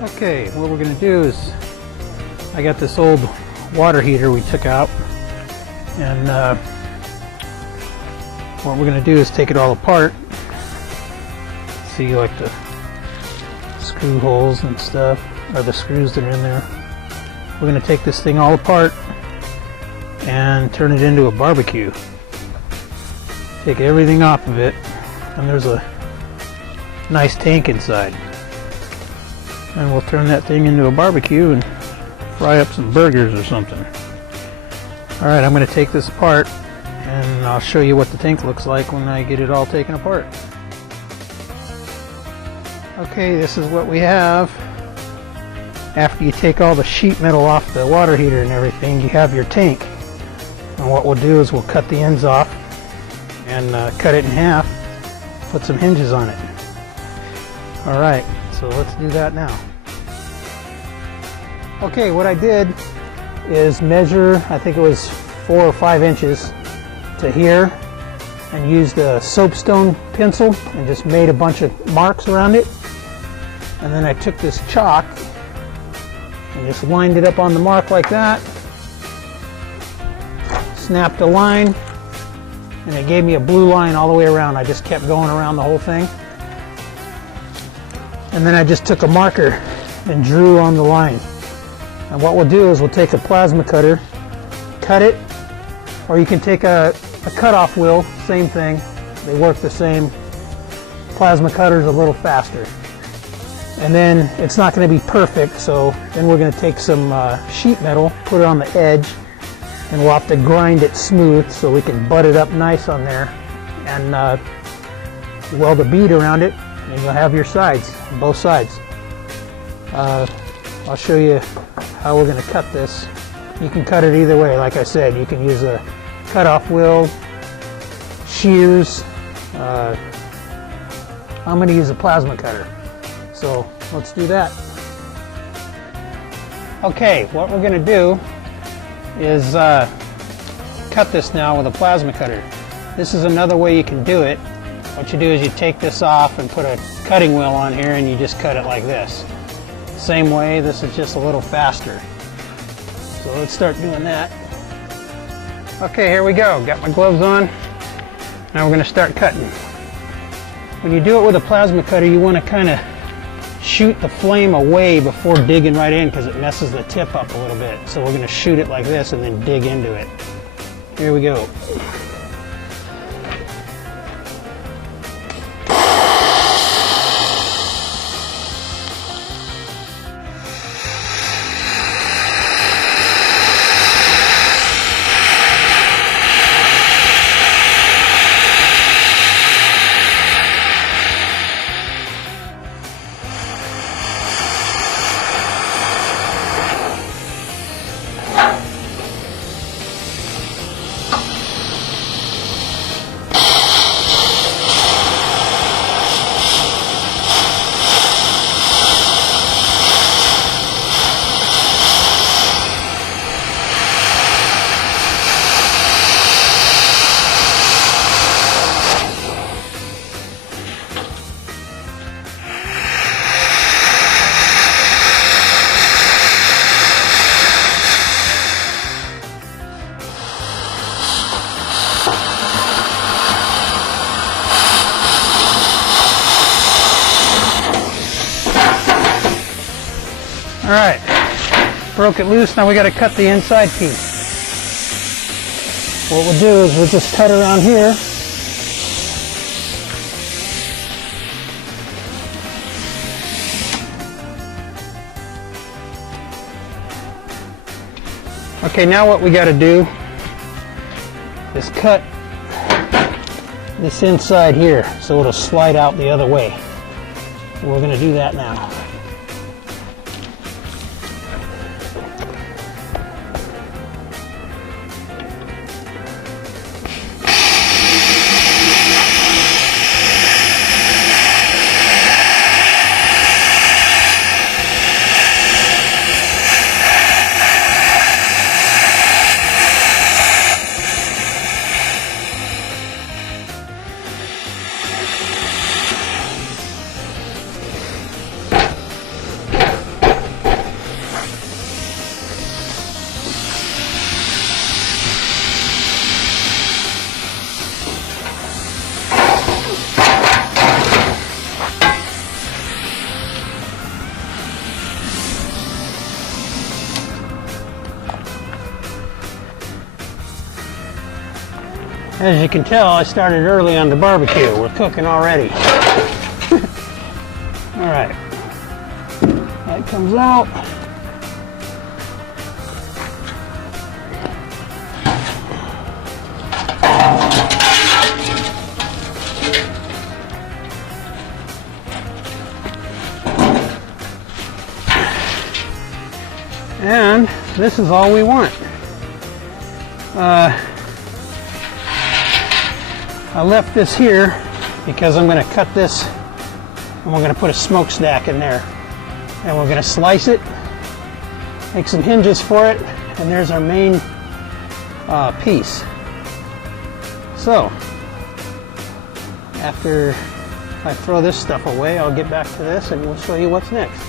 Okay, what we're going to do is, I got this old water heater we took out, and what we're going to do is take it all apart. See, like the screw holes and stuff, or the screws that are in there. We're going to take this thing all apart and turn it into a barbecue. Take everything off of it, and there's a nice tank inside. And we'll turn that thing into a barbecue and fry up some burgers or something. Alright, I'm going to take this apart and I'll show you what the tank looks like when I get it all taken apart. Okay, this is what we have. After you take all the sheet metal off the water heater and everything, you have your tank. And what we'll do is we'll cut the ends off and cut it in half, put some hinges on it. Alright, so let's do that now. Okay, what I did is measure, I think it was 4 or 5 inches to here, and used a soapstone pencil and just made a bunch of marks around it. And then I took this chalk and just lined it up on the mark like that, snapped a line, and it gave me a blue line all the way around. I just kept going around the whole thing. And then I just took a marker and drew on the line. And what we'll do is we'll take a plasma cutter, cut it, or you can take a cutoff wheel, same thing. They work the same. Plasma cutter's a little faster. And then it's not going to be perfect, so then we're going to take some sheet metal, put it on the edge, and we'll have to grind it smooth so we can butt it up nice on there, and weld a bead around it, and you'll have your sides, both sides. I'll show you how we're going to cut this. You can cut it either way. Like I said, you can use a cutoff wheel, shears. I'm going to use a plasma cutter. So let's do that. Okay, what we're going to do is cut this now with a plasma cutter. This is another way you can do it. What you do is you take this off and put a cutting wheel on here and you just cut it like this. Same way, this is just a little faster. So let's start doing that. Okay, here we go. Got my gloves on. Now we're going to start cutting. When you do it with a plasma cutter, you want to kind of shoot the flame away before digging right in, because it messes the tip up a little bit. So we're going to shoot it like this and then dig into it. Here we go. Alright, broke it loose, now we got to cut the inside piece. What we'll do is we'll just cut around here. Okay, now what we got to do is cut this inside here so it'll slide out the other way. So we're going to do that now. As you can tell, I started early on the barbecue. We're cooking already. All right, that comes out. And this is all we want. I left this here because I'm going to cut this and we're going to put a smokestack in there. And we're going to slice it, make some hinges for it, and there's our main piece. So, after I throw this stuff away, I'll get back to this and we'll show you what's next.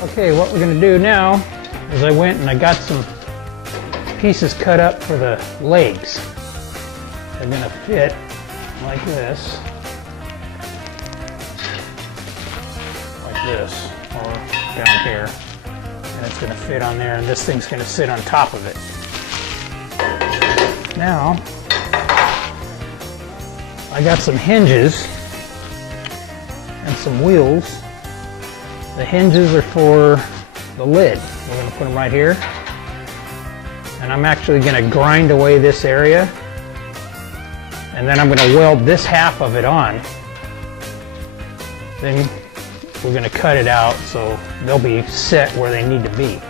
Okay, what we're going to do now is I went and I got some pieces cut up for the legs. They're going to fit like this, or down here, and it's going to fit on there, and this thing's going to sit on top of it. Now, I got some hinges and some wheels. The hinges are for the lid. We're going to put them right here. And I'm actually going to grind away this area. And then I'm going to weld this half of it on. Then we're going to cut it out so they'll be set where they need to be.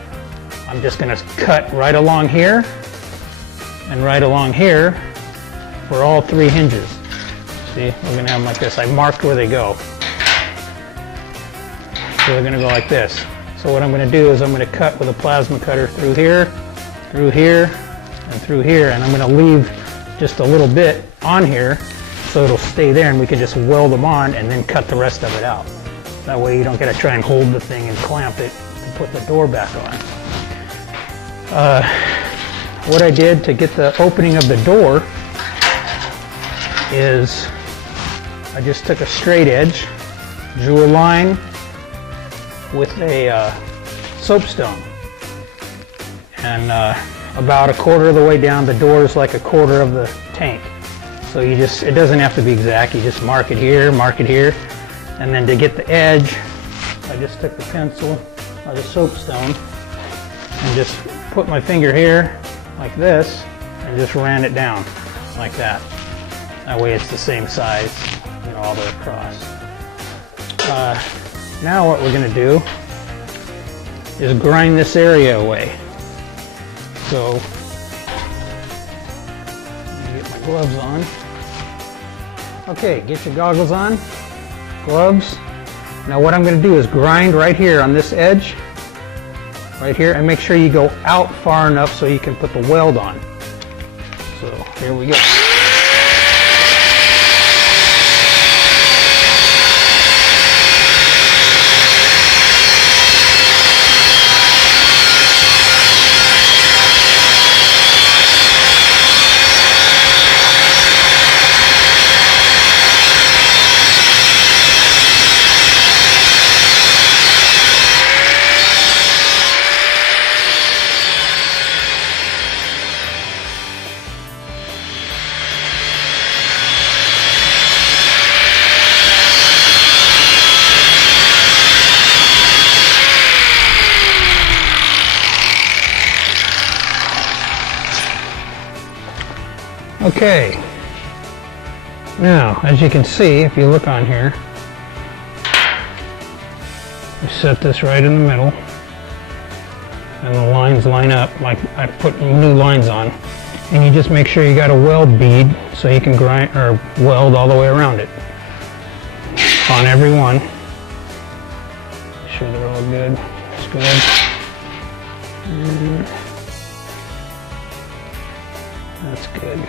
I'm just going to cut right along here and right along here for all three hinges. See, we're going to have them like this. I marked where they go. So they're going to go like this. So what I'm going to do is I'm going to cut with a plasma cutter through here, and through here, and I'm going to leave just a little bit on here so it'll stay there and we can just weld them on and then cut the rest of it out. That way you don't got to try and hold the thing and clamp it and put the door back on. What I did to get the opening of the door is I just took a straight edge, drew a line with a soapstone, and about a quarter of the way down, the door is like a quarter of the tank. So you just, it doesn't have to be exact, you just mark it here, and then to get the edge, I just took the pencil or the soapstone and just put my finger here like this and just ran it down like that. That way it's the same size, you know, all the way across. Now what we're going to do is grind this area away. So, let me get my gloves on. Okay, get your goggles on, gloves. Now what I'm going to do is grind right here on this edge, right here, and make sure you go out far enough so you can put the weld on. So, here we go. Okay, now as you can see, if you look on here, you set this right in the middle and the lines line up like I put new lines on, and you just make sure you got a weld bead so you can grind or weld all the way around it on every one. Make sure they're all good. That's good. And that's good.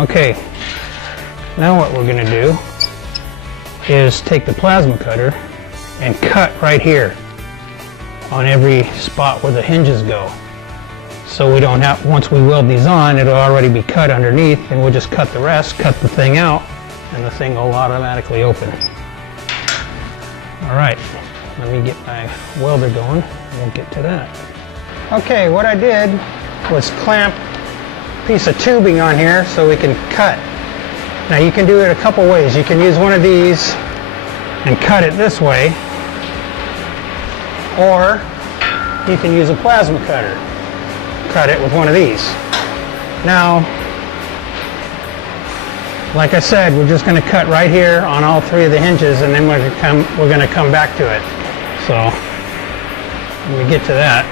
Okay, now what we're going to do is take the plasma cutter and cut right here on every spot where the hinges go. So we don't have, once we weld these on, it'll already be cut underneath, and we'll just cut the rest, cut the thing out, and the thing will automatically open. Alright, let me get my welder going, and we'll get to that. Okay, what I did was clamp piece of tubing on here so we can cut. Now you can do it a couple ways. You can use one of these and cut it this way, or you can use a plasma cutter. Cut it with one of these. Now, like I said, we're just going to cut right here on all three of the hinges, and then we're going to come back to it. So, when we get to that,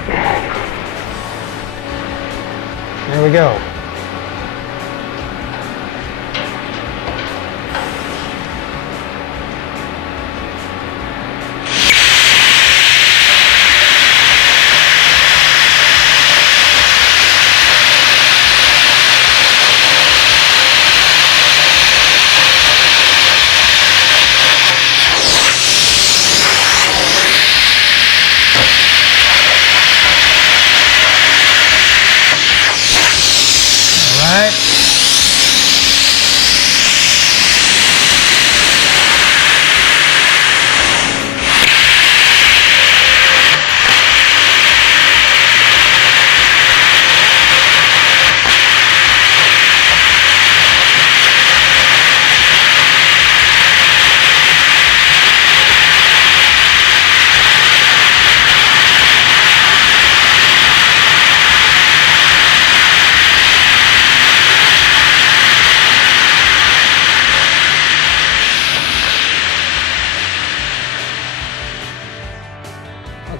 there we go.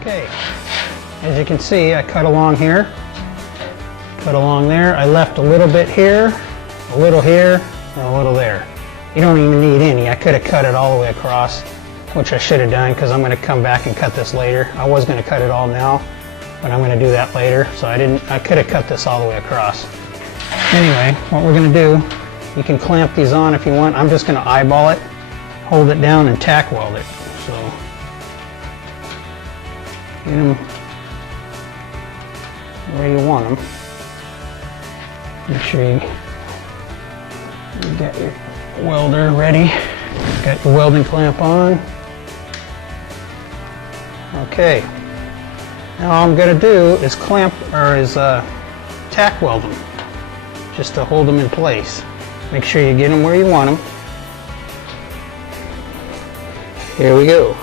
Okay, as you can see, I cut along here, cut along there. I left a little bit here, a little here, and a little there. You don't even need any. I could have cut it all the way across, which I should have done because I'm going to come back and cut this later. I was going to cut it all now, but I'm going to do that later. So I could have cut this all the way across. Anyway, what we're going to do, you can clamp these on if you want. I'm just going to eyeball it, hold it down, and tack weld it. So get them where you want them. Make sure you got your welder ready. Got your welding clamp on. Okay. Now all I'm going to do is tack weld them, just to hold them in place. Make sure you get them where you want them. Here we go.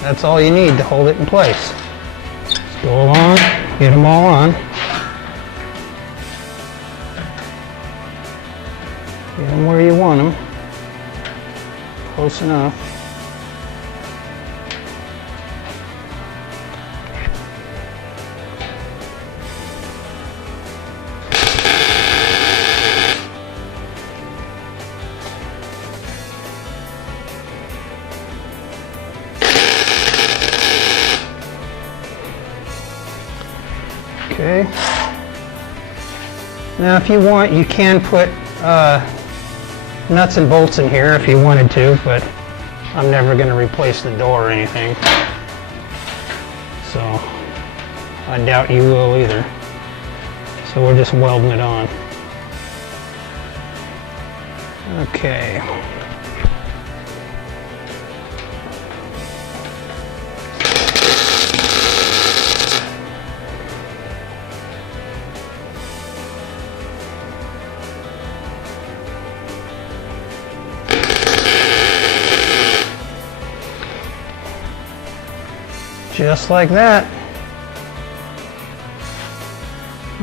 That's all you need to hold it in place. Just go along, get them all on. Get them where you want them. Close enough. Okay. Now if you want, you can put nuts and bolts in here if you wanted to, but I'm never going to replace the door or anything. So I doubt you will either. So we're just welding it on. Okay. Just like that.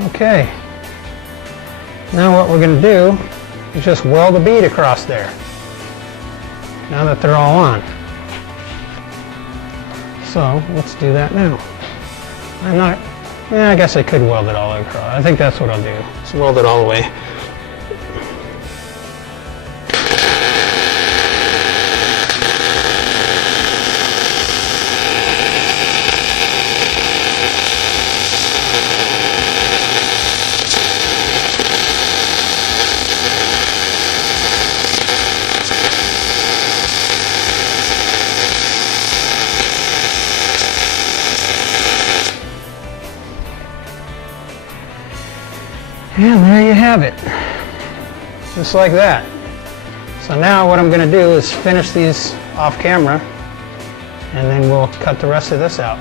Okay. Now what we're going to do is just weld a bead across there. Now that they're all on. So let's do that now. I guess I could weld it all across. I think that's what I'll do. Just weld it all the way. And there you have it. Just like that. So now what I'm going to do is finish these off camera, and then we'll cut the rest of this out.